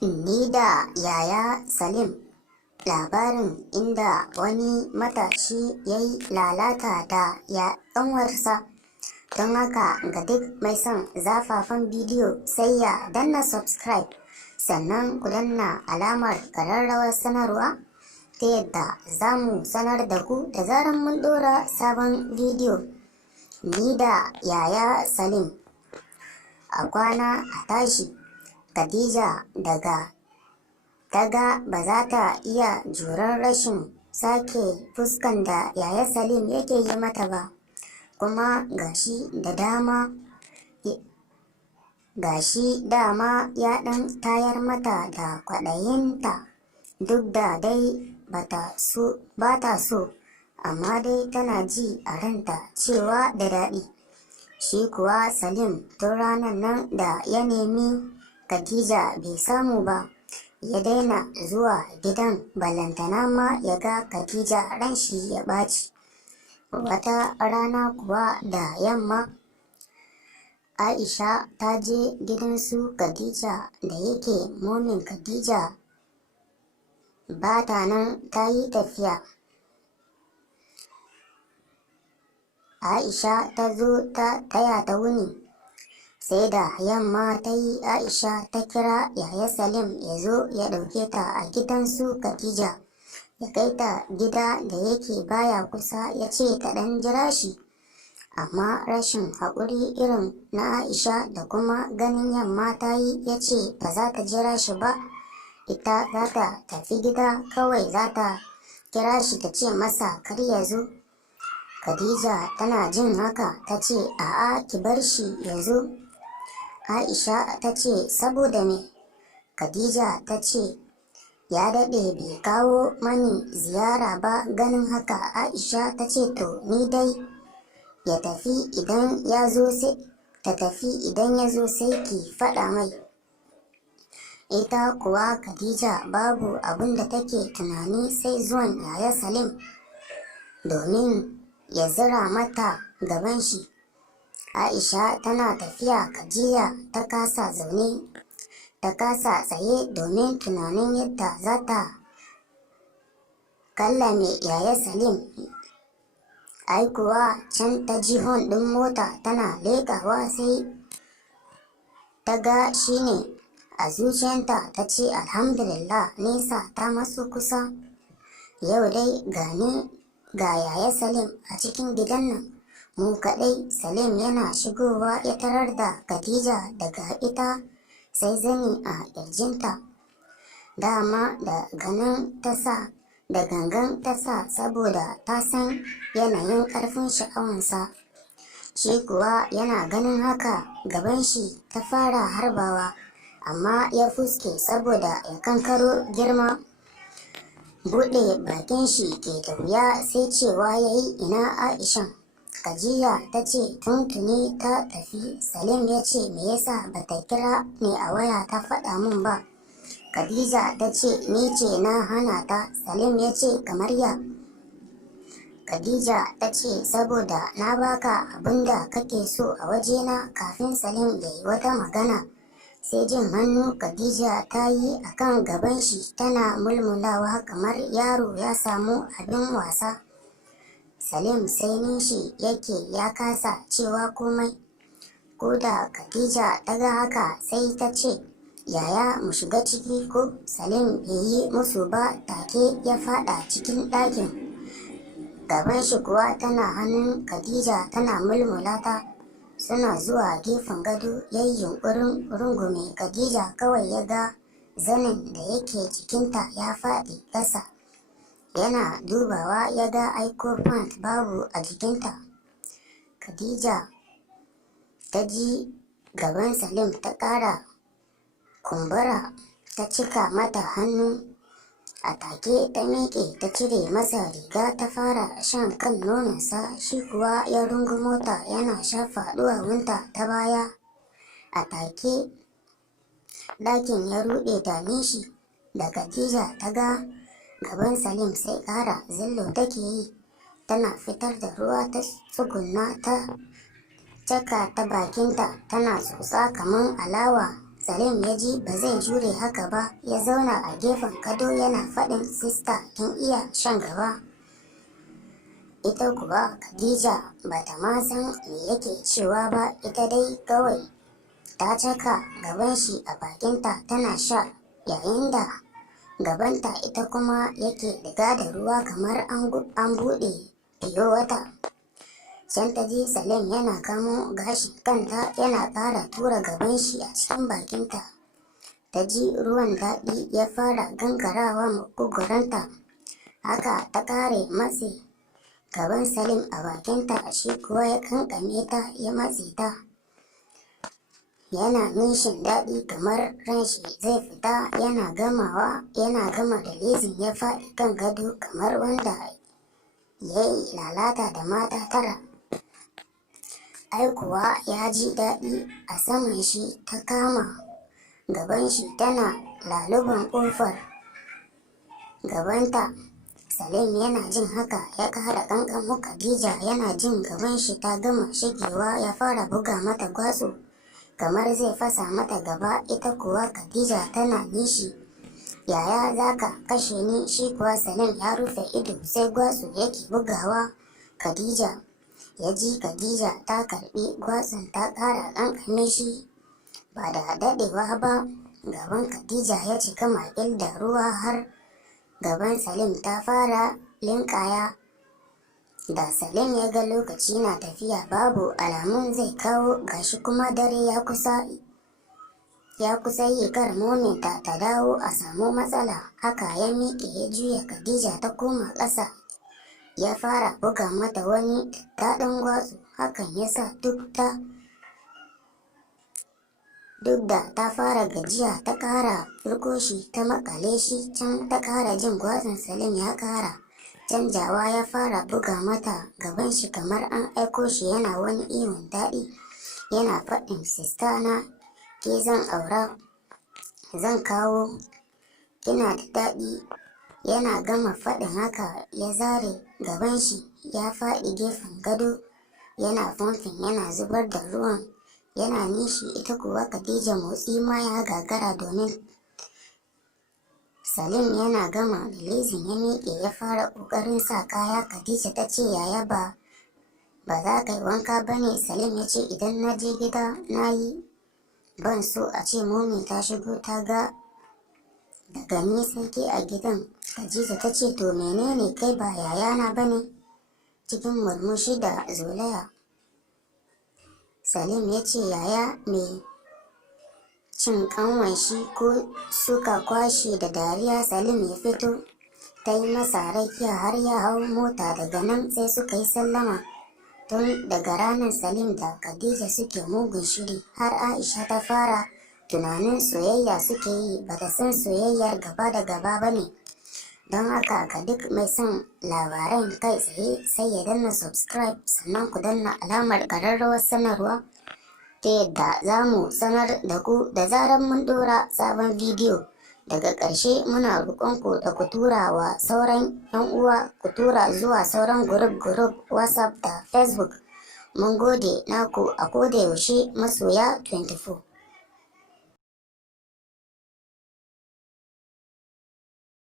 Ni da Yaya Salim, labarin inda wani matashi ya yi lalata da ƙanwarsa. Don haka ga duk mai son zafafan bidiyo sai ya danna subscribe, sannan ku danna alamar ƙararrawar sanarwa ta yadda za mu sanar da ku da zarar mun ɗora sabon bidiyo. Ni da Yaya Salim. A kwana a tashi, Khadija daga taga ba za ta iya jurar rashin sake fuskan da Yaya Salim yake yi mata ba, kuma gashi dama ya ɗan tayar mata da kwaɗayinta, duk da dai ba ta so, amma dai tana ji a ranta cewa da daɗi. Shi kuwa Salim tun ranar nan da ya nemi Khadija bai samu ba, ya daina zuwa gidan, balantana ma ya ga Khadija ran shi ya ɓaci. Wata rana kuwa da yamma, Aisha ta je gidan su Khadija da yake momin Khadija ba ta nan, ta yi tafiya. Aisha ta zo ta taya ta wuni, sai da yamma ta yi Aisha ta kira Yaya Salim ya zo ya ɗauke ta a gidan su Khadija, ya kai ta gida da yake baya kusa, ya ce ta ɗan jira shi. Amma rashin haƙuri irin na Aisha da kuma ganin yamma ta yi, ya ce ba za ta jira shi ba, ita za ta tafi gida kawai, za ta kira shi ta ce masa kar ya zo. Khadija tana jin haka ta ce a'a, ki bar shi ya zo. Aisha ta ce saboda me? Khadija ta ce ya daɗe bai kawo mani ziyara ba, ganin haka Aisha ta ce to ni dai ya tafi idan ya zo sai ki faɗa mai. Ita kuwa Khadija babu abin da take tunani sai zuwan Yaya Salim domin ya zira mata gaban shi. Aisha tana tafiya, Khadija ta kasa zaune, ta kasa tsaye domin tunanin yadda za ta kallame Yaya Salim. Ai kuwa can ta ji hon ɗin mota, tana leƙawa sai ta ga shi ne. A zuciyarta ta ce alhamdulillah, nesa ta maso kusa, yau dai gani ga Yaya Salim a cikin gidan nan mu kaɗai. Salim yana shigowa ya tarar da Khadija daga ita sai zani a ƙirjinta. Dama da gangan ta sa saboda ta san yanayin ƙarfin sha'awansa. Shi kuwa yana ganin haka, gaban shi ta fara harbawa, amma ya fuske saboda ya kankaro girma. Buɗe bakin shi ke da wuya, sai cewa ya yi ina Aishan. Khadija ta ce tuntuni ta tafi. Salim ya ce me yasa ba ta kira ni a waya ta faɗa min ba? Khadija ta ce ni ce na hana ta. Salim ya ce kamar ya? Khadija ta ce saboda na baka abin da kake so a wajena. Kafin Salim ya yi wata magana, sai jin hannu Khadija ta yi a kan gaban shi, tana mulmulawa kamar yaro ya samu abin wasa. Salim sai nishi yake, ya kasa cewa komai. Ko da Khadija ta ga haka sai ta ce yaya mu shiga ciki ko? Salim bai yi musu ba, take ya fada cikin ɗakin. Gaban shi kuwa tana hannun Khadija, tana mulmulata. Suna zuwa gefen gado, ya yi yunƙurin rungume Khadija, kawai ya ga zanin da yake jikinta ya faɗi ƙasa. Yana dubawa ya ga aiko pant babu a jikinta. Khadija ta ji gaban Salim ta ƙara kumbura, ta cika mata hannu. A take ta miƙe, ta cire masa riga, ta fara shan kan nononsa, shi kuwa ya rungumo ta yana shafa duwawunta ta baya. A take ɗakin ya ruɗe da nishi. Da Khadija ta ga gaban Salim sai ƙara zillo take yi, tana fitar da ruwa, ta tsuguna ta caka ta bakinta, tana tsotsa kamar alawa. Salim ya ji ba zai jure haka ba, ya zauna a gefen gado yana faɗin, sista kin iya shan gaba. Ita kuwa Khadija ba ta ma san me yake cewa ba, ita dai kawai ta caka gaban shi a bakinta tana sha, yayin da gabanta ita kuma yake diga da ruwa kamar an buɗe fiyo wata. Can ta ji Salim yana kamo gashin kanta yana ƙara tura gaban shi a cikin bakinta. Ta ji ruwan daɗi ya fara gangarawa makogwaranta, haka ta ƙare matse gaban Salim a bakinta, shi kuwa ya kankame ta ya matse ta. Yana nishin daɗi kamar ranshi zai fita, yana gama releasing ya faɗi kan gado kamar wanda ya yi lalata da mata 9. Ai kuwa ya ji daɗi, a saman shi ta kama gaban shi tana laluban ƙofar gabanta. Salim yana jin haka ya ƙara ƙanƙamo Khadija, yana jin gaban shi ta gama shigewa ya fara buga mata gwatsu kamar zai fasa mata gaba. Ita kuwa Khadija tana nishi, yaya zaka kashe ni? Shi kuwa Salim ya rufe ido sai gwatsu yake bugawa. Khadija ya ji Khadija ta karɓi gwatsun ta ƙara ƙanƙame shi. Ba da daɗewa ba gaban Khadija ya cika makil da ruwa, har gaban Salim ta fara linkaya. Da Salim ya ga lokaci na tafiya babu alamun zai kawo, gashi kuma dare ya kusa yi, kar mominta ta dawo a samu matsala. Haka ya miƙe ya juya Khadija ta koma ƙasa, ya fara buga mata wani daɗin gwatsu. Hakan ya sa duk da ta fara gajiya ta ƙara firko shi ta makale shi can, ta ƙara jin gwatsun Salim ya ƙara canjawa, ya fara buga mata gaban shi kamar an aiko shi, yana wani ihun daɗi yana faɗin, sista na ke zan aura, zan kawo, kina da daɗi. Yana gama faɗin haka ya zare gaban shi ya faɗi gefen gado yana fomfin yana zubar da ruwan yana nishi. Ita kuwa Khadija motsi ma ya gagara, domin Salim yana gama releasing ya miƙe ya fara ƙoƙarin sa kaya. Khadija ta ce, yaya ba za ka yi wanka ba ne? Salim ya ce, idan na je gida na yi, ban so a ce momi ta shigo ta ga daga ni sai ke a gidan. Khadija ta ce, to menene, kai ba yayana ba ne? Cikin murmushi da zolaya Salim ya ce, yaya mai cin kanwan shi ko suka kwashe da dariya. Salim ya fito, ta yi masa rakiya har ya hau mota. Daga nan sai suka yi sallama. Tun daga ranar Salim da Khadija suke mugun shiri, har Aisha ta fara tunanin soyayya suke yi, bata san soyayyar gaba da gaba ba ne. Don haka ga duk mai son labaran kai tsaye sai ya danna subscribe, sannan ku danna alamar ƙararrawar sanarwa ta yadda za mu sanar da ku da zarar mun ɗora sabon bidiyo. Daga ƙarshe muna roƙonku da ku tura wa sauran 'yan uwa, ku tura zuwa sauran group WhatsApp da Facebook. Mun gode naku a koda yaushe, masoya 24.